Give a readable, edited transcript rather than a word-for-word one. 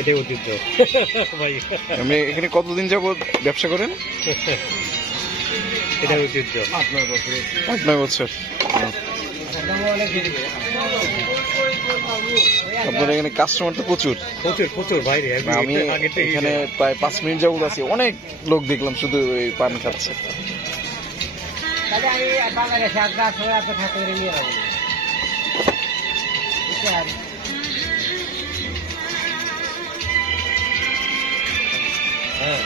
এটাই ঐতিহ্য ভাই। আপনি এখানে কতদিন যাবত ব্যবসা করেন? এটাই ঐতিহ্য। 8-9 বছর। আপনার এখানে কাস্টমার তো প্রচুর। প্রচুর প্রচুর বাইরে। আমি এখানে প্রায় 5 মিনিট যাবত আছি, অনেক লোক দেখলাম শুধু ওই পান খাচ্ছে। হ্যাঁ